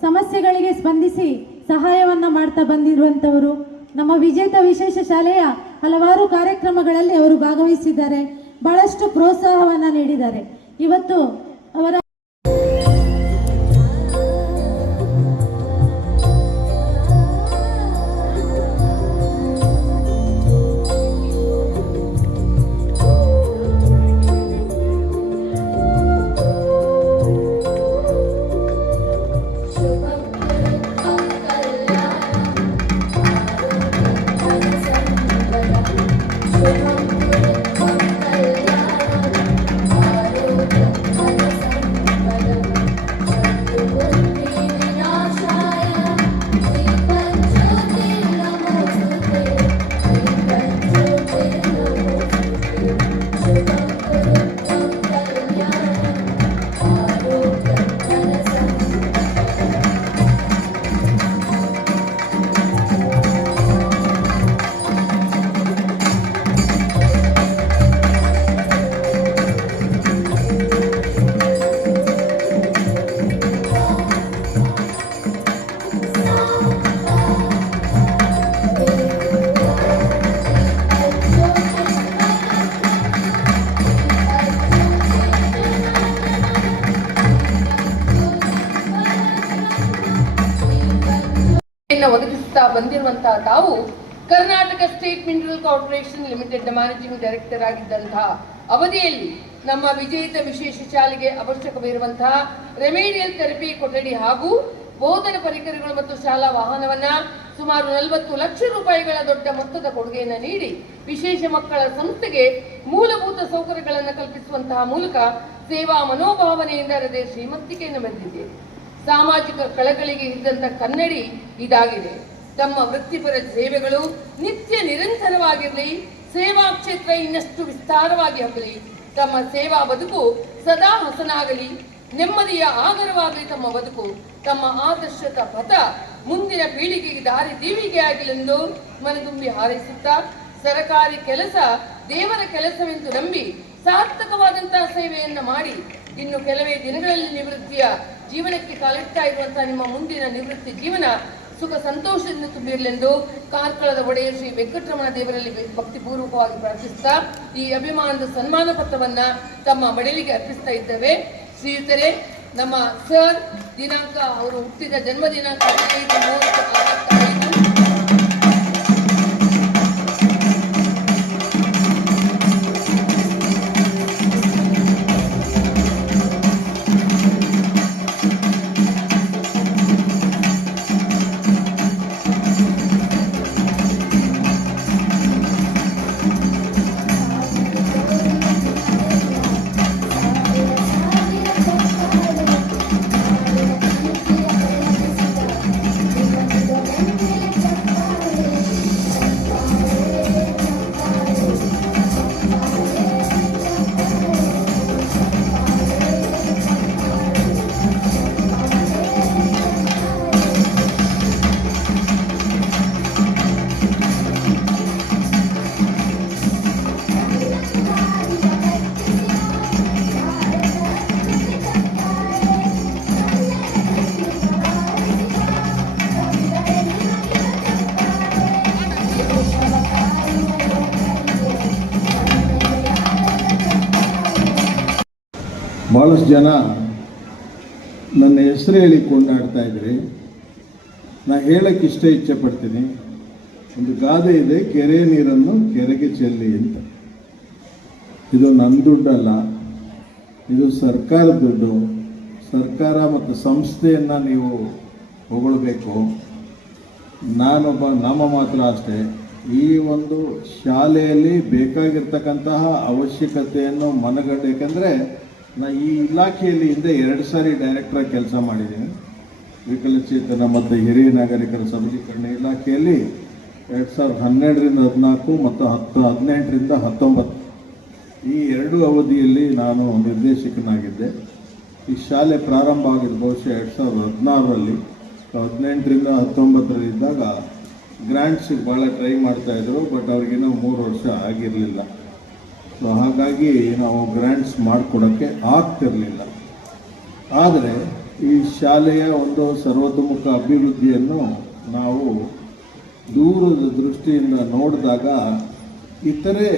ಸಮಸ್ಯೆಗಳಿಗೆ ಸ್ಪಂದಿಸಿ ಸಹಾಯವನ್ನ ಮಾಡ್ತಾ ಬಂದಿರುವಂಥವರು. ನಮ್ಮ ವಿಜೇತ ವಿಶೇಷ ಶಾಲೆಯ ಹಲವಾರು ಕಾರ್ಯಕ್ರಮಗಳಲ್ಲಿ ಅವರು ಭಾಗವಹಿಸಿದ್ದಾರೆ. ಬಹಳಷ್ಟು ಪ್ರೋತ್ಸಾಹವನ್ನ ನೀಡಿದ್ದಾರೆ. ಇವತ್ತು ಅವರ ಬಂದಿರುವಂತಹ ತಾವು Karnataka state mineral corporation limited managing director ಆಗಿದ್ದಂತಹ ಅವಧಿಯಲ್ಲಿ ನಮ್ಮ ವಿಜೇತ ವಿಶೇಷ ಶಾಲೆಗೆ ಅವಶ್ಯಕವಿರುವಂತಹ ರೆಮಿಡಿಯಲ್ ಥೆರಪಿ ಕೊಠಡಿ ಹಾಗೂ ಬೋಧನ ಪರಿಕರಗಳು ಮತ್ತು ಶಾಲಾ ವಾಹನವನ್ನ ಸುಮಾರು 40 ಲಕ್ಷ ರೂಪಾಯಿಗಳ ದೊಡ್ಡ ಮೊತ್ತದ ಕೊಡುಗೆಯನ್ನು ನೀಡಿ ವಿಶೇಷ ಮಕ್ಕಳ ಸಂಸ್ಥೆಗೆ ಮೂಲಭೂತ ಸೌಕರ್ಯಗಳನ್ನು ಕಲ್ಪಿಸುವಂತಹ ಮೂಲಕ ಸೇವಾ ಮನೋಭಾವನೆಯಿಂದ ಹೃದಯ ಶ್ರೀಮಂತಿಕೆಯನ್ನು ಮೆರೆದಿದೆ. ಸಾಮಾಜಿಕ ಕಳಕಳಿಗೆ ಇದ್ದಂತ ಕನ್ನಡಿ ಇದಾಗಿದೆ. ತಮ್ಮ ವೃತ್ತಿಪರ ಸೇವೆಗಳು ನಿತ್ಯ ನಿರಂತರವಾಗಿರಲಿ, ಸೇವಾ ಕ್ಷೇತ್ರ ಇನ್ನಷ್ಟು ವಿಸ್ತಾರವಾಗಿ ಆಗಲಿ, ತಮ್ಮ ಸೇವಾ ಬದುಕು ಸದಾ ಹಸನಾಗಲಿ, ನೆಮ್ಮದಿಯ ಆಗರವಾಗಲಿ ತಮ್ಮ ಬದುಕು, ತಮ್ಮ ಆದರ್ಶದ ಪಥ ಮುಂದಿನ ಪೀಳಿಗೆಗೆ ದಾರಿ ದೀವಿಗೆ ಆಗಲೆಂದು ಮನದುಂಬಿ ಹಾರೈಸುತ್ತಾ ಸರಕಾರಿ ಕೆಲಸ ದೇವರ ಕೆಲಸವೆಂದು ನಂಬಿ ಸಾರ್ಥಕವಾದಂತಹ ಸೇವೆಯನ್ನ ಮಾಡಿ ಇನ್ನು ಕೆಲವೇ ದಿನಗಳಲ್ಲಿ ನಿವೃತ್ತಿಯ ಜೀವನಕ್ಕೆ ಕಾಲಿಡ್ತಾ ಇರುವಂತಹ ನಿಮ್ಮ ಮುಂದಿನ ನಿವೃತ್ತಿ ಜೀವನ ಸುಖ ಸಂತೋಷದಿಂದ ತುಂಬಿರಲೆಂದು ಕಾರ್ಕಳದ ಒಡೆಯ ಶ್ರೀ ವೆಂಕಟರಮಣ ದೇವರಲ್ಲಿ ಭಕ್ತಿಪೂರ್ವಕವಾಗಿ ಪ್ರಾರ್ಥಿಸುತ್ತಾ ಈ ಅಭಿಮಾನದ ಸನ್ಮಾನ ಪತ್ರವನ್ನ ತಮ್ಮ ಮಡಿಲಿಗೆ ಅರ್ಪಿಸ್ತಾ ಇದ್ದೇವೆ. ಶ್ರೀಯುತರೆ, ನಮ್ಮ ಸರ್ ದಿನಾಂಕ ಅವರು ಹುಟ್ಟಿದ ಜನ್ಮ ದಿನಾಂಕ 15/3/65. ಭಾಳಷ್ಟು ಜನ ನನ್ನ ಹೆಸರು ಹೇಳಿ ಕೊಂಡಾಡ್ತಾ ಇದ್ರಿ. ನಾ ಹೇಳಕ್ಕೆ ಇಚ್ಛೆ ಪಡ್ತೀನಿ. ಒಂದು ಗಾದೆ ಇದೆ, ಕೆರೆ ನೀರನ್ನು ಕೆರೆಗೆ ಚೆಲ್ಲಿ ಅಂತ. ಇದು ನನ್ನ ದುಡ್ಡಲ್ಲ, ಇದು ಸರ್ಕಾರದ ದುಡ್ಡು. ಸರ್ಕಾರ ಮತ್ತು ಸಂಸ್ಥೆಯನ್ನು ನೀವು ಹೊಗಳಬೇಕು. ನಾನೊಬ್ಬ ನಾಮ ಮಾತ್ರ ಅಷ್ಟೇ. ಈ ಒಂದು ಶಾಲೆಯಲ್ಲಿ ಬೇಕಾಗಿರ್ತಕ್ಕಂತಹ ಅವಶ್ಯಕತೆಯನ್ನು ಮನಗಂಡು, ಏಕೆಂದರೆ ನಾ ಈ ಇಲಾಖೆಯಲ್ಲಿ ಹಿಂದೆ 2 ಸಾರಿ ಡೈರೆಕ್ಟರಾಗಿ ಕೆಲಸ ಮಾಡಿದ್ದೀನಿ. ವಿಕಲಚೇತನ ಮತ್ತು ಹಿರಿಯ ನಾಗರಿಕರ ಸಬಲೀಕರಣ ಇಲಾಖೆಯಲ್ಲಿ 2012ರಿಂದ 14 ಮತ್ತು 18ರಿಂದ 19 ಈ 2 ಅವಧಿಯಲ್ಲಿ ನಾನು ನಿರ್ದೇಶಕನಾಗಿದ್ದೆ. ಈ ಶಾಲೆ ಪ್ರಾರಂಭ ಆಗಿದ್ದು ಬಹುಶಃ 2016ರಲ್ಲಿ. 18ರಿಂದ 19ರಲ್ಲಿ ಇದ್ದಾಗ ಗ್ರ್ಯಾಂಟ್ಸಿಗೆ ಭಾಳ ಟ್ರೈ ಮಾಡ್ತಾಯಿದ್ರು, ಬಟ್ ಅವ್ರಿಗೇನೋ 3 ವರ್ಷ ಆಗಿರಲಿಲ್ಲ. ಸೊ ಹಾಗಾಗಿ ನಾವು ಗ್ರ್ಯಾಂಟ್ಸ್ ಮಾಡಿಕೊಡೋಕ್ಕೆ ಆಗ್ತಿರಲಿಲ್ಲ. ಆದರೆ ಈ ಶಾಲೆಯ ಒಂದು ಸರ್ವತೋಮುಖ ಅಭಿವೃದ್ಧಿಯನ್ನು ನಾವು ದೂರದ ದೃಷ್ಟಿಯಿಂದ ನೋಡಿದಾಗ ಇತರೆ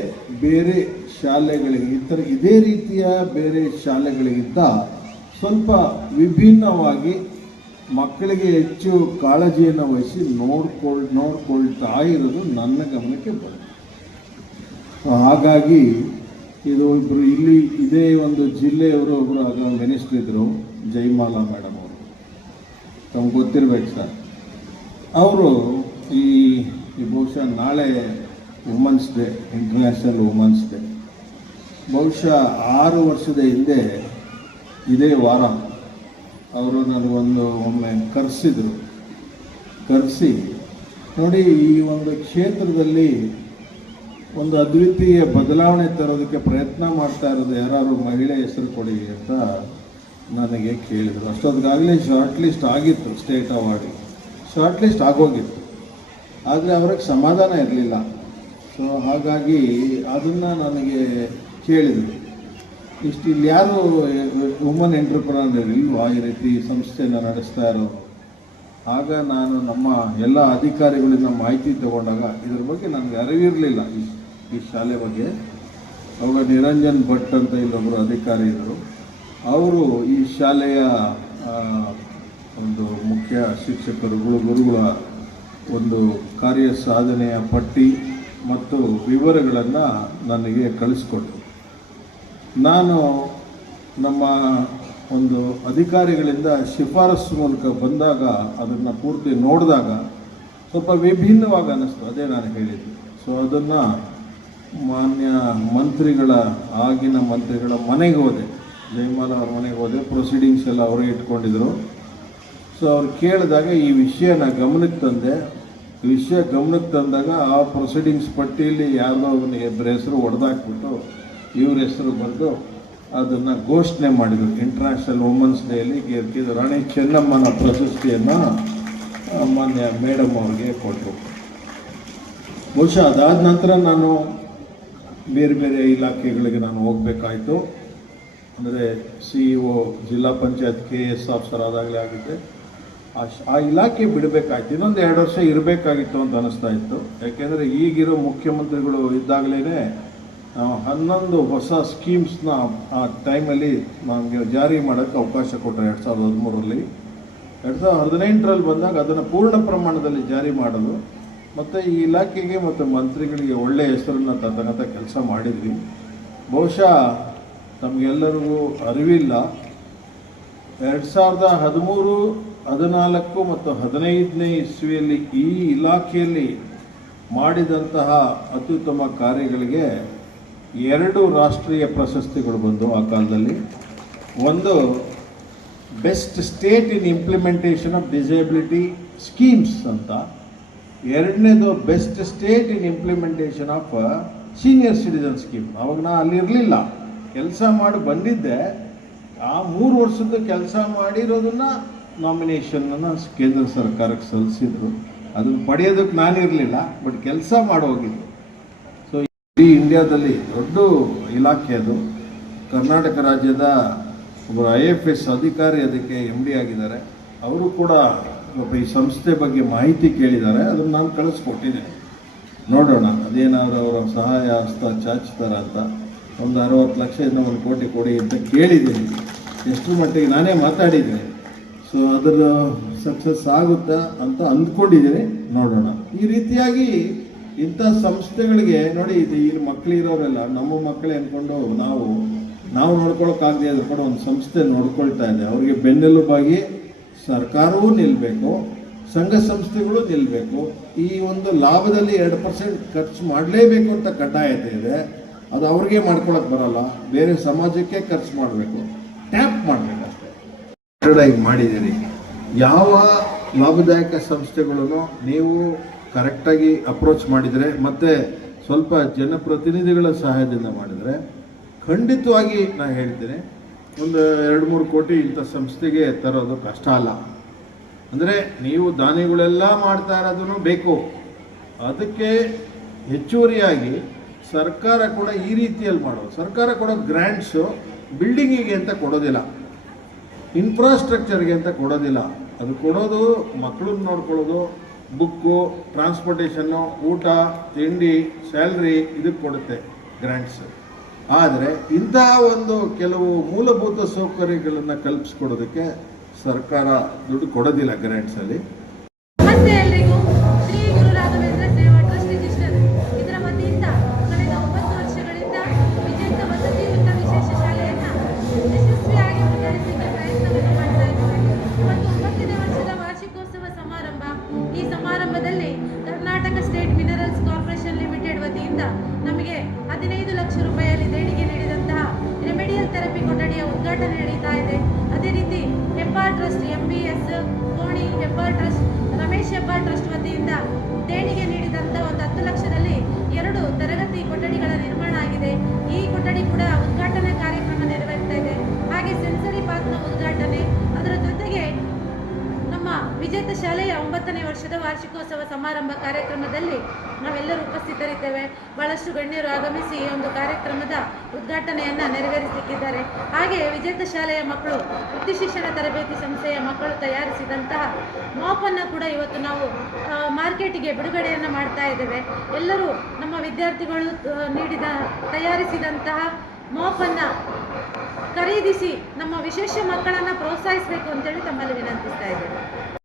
ಬೇರೆ ಶಾಲೆಗಳಿಗೆ ಇದೇ ರೀತಿಯ ಬೇರೆ ಶಾಲೆಗಳಿಗಿಂತ ಸ್ವಲ್ಪ ವಿಭಿನ್ನವಾಗಿ ಮಕ್ಕಳಿಗೆ ಹೆಚ್ಚು ಕಾಳಜಿಯನ್ನು ವಹಿಸಿ ನೋಡ್ಕೊಳ್ತಾ ಇರೋದು ನನ್ನ ಗಮನಕ್ಕೆ ಬಂತು. ಹಾಗಾಗಿ ಇದು ಇಬ್ಬರು ಇಲ್ಲಿ ಇದೇ ಒಂದು ಜಿಲ್ಲೆಯವರು ಒಬ್ಬರು ಆಗ ಮಿನಿಸ್ಟ್ರ್ ಇದ್ದರು, ಜಯಮಾಲಾ ಮೇಡಮ್ ಅವರು, ತಮ್ಗೆ ಗೊತ್ತಿರಬೇಕು ಸರ್. ಅವರು ಈ ಬಹುಶಃ ನಾಳೆ women's day, international women's day, ಬಹುಶಃ 6 ವರ್ಷದ ಹಿಂದೆ ಇದೇ ವಾರ ಅವರು ಒಮ್ಮೆ ಕರೆಸಿ ನೋಡಿ, ಈ ಒಂದು ಕ್ಷೇತ್ರದಲ್ಲಿ ಒಂದು ಅದ್ವಿತೀಯ ಬದಲಾವಣೆ ತರೋದಕ್ಕೆ ಪ್ರಯತ್ನ ಮಾಡ್ತಾ ಇರೋದು ಯಾರು ಮಹಿಳೆ ಹೆಸರು ಕೊಡಿ ಅಂತ ನನಗೆ ಕೇಳಿದರು. ಅಷ್ಟೊತ್ತಿಗಾಗಲೇ ಶಾರ್ಟ್ ಲಿಸ್ಟ್ ಆಗಿತ್ತು, ಸ್ಟೇಟ್ ಅವಾರ್ಡಿಗೆ ಶಾರ್ಟ್ ಲಿಸ್ಟ್ ಆಗೋಗಿತ್ತು. ಆದರೆ ಅವ್ರಿಗೆ ಸಮಾಧಾನ ಇರಲಿಲ್ಲ. ಸೊ ಹಾಗಾಗಿ ಅದನ್ನು ನನಗೆ ಕೇಳಿದರು, ಇಲ್ಲಿ ಯಾರು ವುಮನ್ ಎಂಟ್ರಪ್ರನರ್ ಇಲ್ವಾ ಈ ರೀತಿ ಸಂಸ್ಥೆಯನ್ನು ನಡೆಸ್ತಾ ಇರೋರು? ಆಗ ನಾನು ನಮ್ಮ ಎಲ್ಲ ಅಧಿಕಾರಿಗಳಿಂದ ಮಾಹಿತಿ ತಗೊಂಡಾಗ ಇದ್ರ ಬಗ್ಗೆ ನನಗೆ ಅರಿವಿರಲಿಲ್ಲ ಈ ಶಾಲೆ ಬಗ್ಗೆ. ಅವಾಗ ನಿರಂಜನ್ ಭಟ್ ಅಂತ ಇಲ್ಲೊಬ್ಬರು ಅಧಿಕಾರಿ ಇದ್ದರು. ಅವರು ಈ ಶಾಲೆಯ ಒಂದು ಮುಖ್ಯ ಶಿಕ್ಷಕರುಗಳು, ಗುರುಗಳ ಒಂದು ಕಾರ್ಯ ಸಾಧನೆಯ ಪಟ್ಟಿ ಮತ್ತು ವಿವರಗಳನ್ನು ನನಗೆ ಕಳಿಸ್ಕೊಟ್ರು. ನಾನು ನಮ್ಮ ಒಂದು ಅಧಿಕಾರಿಗಳಿಂದ ಶಿಫಾರಸು ಮೂಲಕ ಬಂದಾಗ ಅದನ್ನು ಪೂರ್ತಿ ನೋಡಿದಾಗ ಸ್ವಲ್ಪ ವಿಭಿನ್ನವಾಗಿ ಅನ್ನಿಸ್ತು. ಅದೇ ನಾನು ಹೇಳಿದ್ದು. ಸೊ ಅದನ್ನು ಮಾನ್ಯ ಮಂತ್ರಿಗಳ ಆಗಿನ ಮಂತ್ರಿಗಳ ಮನೆಗೆ ಹೋದೆ, ಜಯಮಾಲ ಅವ್ರ ಮನೆಗೆ ಹೋದೆ. ಪ್ರೊಸೀಡಿಂಗ್ಸ್ ಎಲ್ಲ ಅವರೇ ಇಟ್ಕೊಂಡಿದ್ರು. ಸೊ ಅವ್ರು ಕೇಳಿದಾಗ ಈ ವಿಷಯನ ಗಮನಕ್ಕೆ ತಂದೆ. ವಿಷಯ ಗಮನಕ್ಕೆ ತಂದಾಗ ಆ ಪ್ರೊಸೀಡಿಂಗ್ಸ್ ಪಟ್ಟಿಯಲ್ಲಿ ಯಾವುದೋ ಇಬ್ಬರ ಹೆಸರು ಹೊಡೆದಾಕ್ಬಿಟ್ಟು ಇವ್ರ ಹೆಸರು ಬರೆದು ಅದನ್ನು ಘೋಷಣೆ ಮಾಡಿದರು. ಇಂಟರ್ನ್ಯಾಷನಲ್ ವುಮೆನ್ಸ್ ಡೇಯಲ್ಲಿ ರಾಣಿ ಚೆನ್ನಮ್ಮನ ಪ್ರಶಸ್ತಿಯನ್ನು ಮಾನ್ಯ ಮೇಡಮ್ ಅವ್ರಿಗೆ ಕೊಟ್ಟರು. ಬಹುಶಃ ಅದಾದ ನಂತರ ನಾನು ಬೇರೆ ಬೇರೆ ಇಲಾಖೆಗಳಿಗೆ ನಾನು ಹೋಗಬೇಕಾಯಿತು. ಅಂದರೆ CEO ಜಿಲ್ಲಾ ಪಂಚಾಯತ್ KS ಆಫೀಸರ್ ಆದಾಗಲೇ ಆಗಿದ್ದೆ. ಆ ಇಲಾಖೆ ಬಿಡಬೇಕಾಯ್ತು. ಇನ್ನೊಂದು 2 ವರ್ಷ ಇರಬೇಕಾಗಿತ್ತು ಅಂತ ಅನ್ನಿಸ್ತಾ ಇತ್ತು. ಯಾಕೆಂದರೆ ಈಗಿರೋ ಮುಖ್ಯಮಂತ್ರಿಗಳು ಇದ್ದಾಗಲೇ 11 ಹೊಸ ಸ್ಕೀಮ್ಸ್ನ ಆ ಟೈಮಲ್ಲಿ ನಮಗೆ ಜಾರಿ ಮಾಡೋಕ್ಕೆ ಅವಕಾಶ ಕೊಟ್ಟರು 2013ರಲ್ಲಿ. 2018ರಲ್ಲಿ ಬಂದಾಗ ಅದನ್ನು ಪೂರ್ಣ ಪ್ರಮಾಣದಲ್ಲಿ ಜಾರಿ ಮಾಡೋದು ಮತ್ತು ಈ ಇಲಾಖೆಗೆ ಮತ್ತು ಮಂತ್ರಿಗಳಿಗೆ ಒಳ್ಳೆಯ ಹೆಸರನ್ನು ತಕ್ಕಂಥ ಕೆಲಸ ಮಾಡಿದ್ವಿ. ಬಹುಶಃ ತಮಗೆಲ್ಲರಿಗೂ ಅರಿವಿಲ್ಲ, 2013, 14 ಮತ್ತು 15ನೇ ಇಸ್ವಿಯಲ್ಲಿ ಈ ಇಲಾಖೆಯಲ್ಲಿ ಮಾಡಿದಂತಹ ಅತ್ಯುತ್ತಮ ಕಾರ್ಯಗಳಿಗೆ 2 ರಾಷ್ಟ್ರೀಯ ಪ್ರಶಸ್ತಿಗಳು ಬಂದು ಆ ಕಾಲದಲ್ಲಿ. ಒಂದು best state in implementation of disability schemes ಅಂತ, ಎರಡನೇದು best state in implementation of senior citizen scheme. ಅವಾಗ ನಾನು ಅಲ್ಲಿರಲಿಲ್ಲ, ಕೆಲಸ ಮಾಡಿ ಬಂದಿದ್ದೆ. ಆ 3 ವರ್ಷದ ಕೆಲಸ ಮಾಡಿರೋದನ್ನು ನಾಮಿನೇಷನನ್ನು ಕೇಂದ್ರ ಸರ್ಕಾರಕ್ಕೆ ಸಲ್ಲಿಸಿದ್ರು. ಅದನ್ನು ಪಡೆಯೋದಕ್ಕೆ ನಾನಿರಲಿಲ್ಲ, ಬಟ್ ಕೆಲಸ ಮಾಡೋಗಿದ್ದು. ಸೊ ಇಡೀ ಇಂಡಿಯಾದಲ್ಲಿ ದೊಡ್ಡ ಇಲಾಖೆ ಅದು. ಕರ್ನಾಟಕ ರಾಜ್ಯದ ಒಬ್ಬರು IFS ಅಧಿಕಾರಿ ಅದಕ್ಕೆ MD ಆಗಿದ್ದಾರೆ. ಅವರು ಕೂಡ ಈ ಸಂಸ್ಥೆ ಬಗ್ಗೆ ಮಾಹಿತಿ ಕೇಳಿದ್ದಾರೆ. ಅದನ್ನು ನಾನು ಕಳಿಸ್ಕೊಟ್ಟಿದ್ದೇನೆ. ನೋಡೋಣ ಅದೇನಾದರೂ ಅವರ ಸಹಾಯ ಹಸ್ತ ಚಾಚ್ತಾರ ಅಂತ. ಒಂದು 60 ಲಕ್ಷದಿಂದ 1 ಕೋಟಿ ಕೊಡಿ ಅಂತ ಕೇಳಿದ್ದೀನಿ. ಎಷ್ಟು ಮಟ್ಟಿಗೆ ನಾನೇ ಮಾತಾಡಿದ್ದೀನಿ. ಸೊ ಅದರ ಸಕ್ಸಸ್ ಆಗುತ್ತಾ ಅಂತ ಅಂದ್ಕೊಂಡಿದ್ದೀನಿ. ನೋಡೋಣ. ಈ ರೀತಿಯಾಗಿ ಇಂಥ ಸಂಸ್ಥೆಗಳಿಗೆ ನೋಡಿ, ಇಲ್ಲಿ ಮಕ್ಕಳಿರೋರೆಲ್ಲ ನಮ್ಮ ಮಕ್ಕಳೇ ಅಂದ್ಕೊಂಡು ನಾವು ನೋಡ್ಕೊಳ್ಳೋಕ್ಕಾಗದೆ ಅದ್ರ ಕೂಡ ಒಂದು ಸಂಸ್ಥೆ ನೋಡ್ಕೊಳ್ತಾ ಇದೆ. ಅವರಿಗೆ ಬೆನ್ನೆಲುಬಾಗಿ ಸರ್ಕಾರವೂ ನಿಲ್ಲಬೇಕು, ಸಂಘ ಸಂಸ್ಥೆಗಳು ನಿಲ್ಲಬೇಕು. ಈ ಒಂದು ಲಾಭದಲ್ಲಿ 2% ಖರ್ಚು ಮಾಡಲೇಬೇಕು ಅಂತ ಕಡ್ಡಾಯತೆ ಇದೆ. ಅದು ಅವ್ರಿಗೆ ಮಾಡ್ಕೊಳಕ್ಕೆ ಬರಲ್ಲ, ಬೇರೆ ಸಮಾಜಕ್ಕೆ ಖರ್ಚು ಮಾಡಬೇಕು, ಟ್ಯಾಪ್ ಮಾಡಬೇಕು ಅಷ್ಟೇ. ಈಗ ಮಾಡಿದ್ದೀರಿ. ಯಾವ ಲಾಭದಾಯಕ ಸಂಸ್ಥೆಗಳನ್ನು ನೀವು ಕರೆಕ್ಟಾಗಿ ಅಪ್ರೋಚ್ ಮಾಡಿದರೆ ಮತ್ತು ಸ್ವಲ್ಪ ಜನಪ್ರತಿನಿಧಿಗಳ ಸಹಾಯದಿಂದ ಮಾಡಿದರೆ ಖಂಡಿತವಾಗಿ ನಾನು ಹೇಳ್ತೀನಿ, ಒಂದು 2-3 ಕೋಟಿ ಇಂಥ ಸಂಸ್ಥೆಗೆ ತರೋದು ಕಷ್ಟ ಅಲ್ಲ. ಅಂದರೆ ನೀವು ದಾನಿಗಳೆಲ್ಲ ಮಾಡ್ತಾ ಇರೋದನ್ನು ಬೇಕು. ಅದಕ್ಕೆ ಹೆಚ್ಚುವರಿಯಾಗಿ ಸರ್ಕಾರ ಕೂಡ ಈ ರೀತಿಯಲ್ಲಿ ಮಾಡೋದು. ಸರ್ಕಾರ ಕೊಡೋ ಗ್ರ್ಯಾಂಟ್ಸು ಬಿಲ್ಡಿಂಗಿಗೆ ಅಂತ ಕೊಡೋದಿಲ್ಲ, ಇನ್ಫ್ರಾಸ್ಟ್ರಕ್ಚರ್ಗೆ ಅಂತ ಕೊಡೋದಿಲ್ಲ. ಅದು ಕೊಡೋದು ಮಕ್ಕಳನ್ನ ನೋಡ್ಕೊಳ್ಳೋದು, ಬುಕ್ಕು, ಟ್ರಾನ್ಸ್ಪೋರ್ಟೇಷನ್ನು, ಊಟ, ತಿಂಡಿ, ಸ್ಯಾಲ್ರಿ ಇದಕ್ಕೆ ಕೊಡುತ್ತೆ ಗ್ರ್ಯಾಂಟ್ಸ್. ಆದರೆ ಇಂತಹ ಒಂದು ಕೆಲವು ಮೂಲಭೂತ ಸೌಕರ್ಯಗಳನ್ನು ಕಲ್ಪಿಸ್ಕೊಡೋದಕ್ಕೆ ಸರ್ಕಾರ ದುಡ್ಡು ಕೊಡೋದಿಲ್ಲ ಗ್ರ್ಯಾಂಟ್ಸಲ್ಲಿ. ನಮಸ್ತೆ ಎಲ್ರಿಗೂ. ಶ್ರೀ ಗುರು ರಾಘವೇಂದ್ರ ಸೇವಾ ಟ್ರಸ್ಟ್ ರಿಜಿಸ್ಟರ್ ಇದರ ವತಿಯಿಂದ ಕಳೆದ 9 ವರ್ಷಗಳಿಂದ ವಿಜೇತ ವಸತಿ ವೃತ್ತ ವಿಶೇಷ ಶಾಲೆಯನ್ನು ಯಶಸ್ವಿಯಾಗಿ ಮುನ್ನಡೆಸಲಿಕ್ಕೆ ಪ್ರಯತ್ನವನ್ನು ಮಾಡ್ತಾ ಇದ್ದೇವೆ. ಮತ್ತು 9ನೇ ವರ್ಷದ ವಾರ್ಷಿಕೋತ್ಸವ ಸಮಾರಂಭ. ಈ ಸಮಾರಂಭದಲ್ಲಿ Karnataka state minerals corporation limited ವತಿಯಿಂದ ನಮಗೆ 15 ಲಕ್ಷ ರೂಪಾಯಿಯಲ್ಲಿ ದೇಣಿಗೆ ನೀಡಿದಂತಹ ರೆಮಿಡಿಯಲ್ ಥೆರಪಿ ಕೊಠಡಿಯ ಉದ್ಘಾಟನೆ ನಡೀತಾ ಇದೆ. ಅದೇ ರೀತಿ Hebbar trust, MBS Koni Hebbar trust, Ramesh Hebbar trust ವತಿಯಿಂದ ದೇಣಿಗೆ ನೀಡಿದಂಥ ಒಂದು 10 ಲಕ್ಷದಲ್ಲಿ 2 ತರಗತಿ ಕೊಠಡಿಗಳ ನಿರ್ಮಾಣ ಆಗಿದೆ. ಈ ಕೊಠಡಿ ಕೂಡ ಉದ್ಘಾಟನಾ ಕಾರ್ಯಕ್ರಮ ನೆರವೇರ್ತಾ ಇದೆ. ಹಾಗೆ ಸೆನ್ಸರಿ ಪಾರ್ಕ್ನ ಉದ್ಘಾಟನೆ, ಅದರ ಜೊತೆಗೆ ನಮ್ಮ ವಿಜೇತ ಶಾಲೆಯ 9ನೇ ವರ್ಷದ ವಾರ್ಷಿಕೋತ್ಸವ ಸಮಾರಂಭ ಕಾರ್ಯಕ್ರಮದಲ್ಲಿ ನಾವೆಲ್ಲರೂ ಉಪಸ್ಥಿತರಿದ್ದೇವೆ. ಬಹಳಷ್ಟು ಗಣ್ಯರು ಆಗಮಿಸಿ ಈ ಒಂದು ಕಾರ್ಯಕ್ರಮದ ಉದ್ಘಾಟನೆಯನ್ನು ನೆರವೇರಿಸಲಿಕ್ಕಿದ್ದಾರೆ. ಹಾಗೆ ವಿಜೇತ ಶಾಲೆಯ ಮಕ್ಕಳು, ವೃತ್ತಿ ಶಿಕ್ಷಣ ತರಬೇತಿ ಸಂಸ್ಥೆಯ ಮಕ್ಕಳು ತಯಾರಿಸಿದಂತಹ ಮಾಪನ್ನು ಕೂಡ ಇವತ್ತು ನಾವು ಮಾರ್ಕೆಟಿಗೆ ಬಿಡುಗಡೆಯನ್ನು ಮಾಡ್ತಾ ಇದ್ದೇವೆ. ಎಲ್ಲರೂ ನಮ್ಮ ವಿದ್ಯಾರ್ಥಿಗಳು ತಯಾರಿಸಿದಂತಹ ಮಾಪನ್ನು ಖರೀದಿಸಿ ನಮ್ಮ ವಿಶೇಷ ಮಕ್ಕಳನ್ನು ಪ್ರೋತ್ಸಾಹಿಸಬೇಕು ಅಂತೇಳಿ ತಮ್ಮಲ್ಲಿ ವಿನಂತಿಸ್ತಾ ಇದ್ದೇವೆ.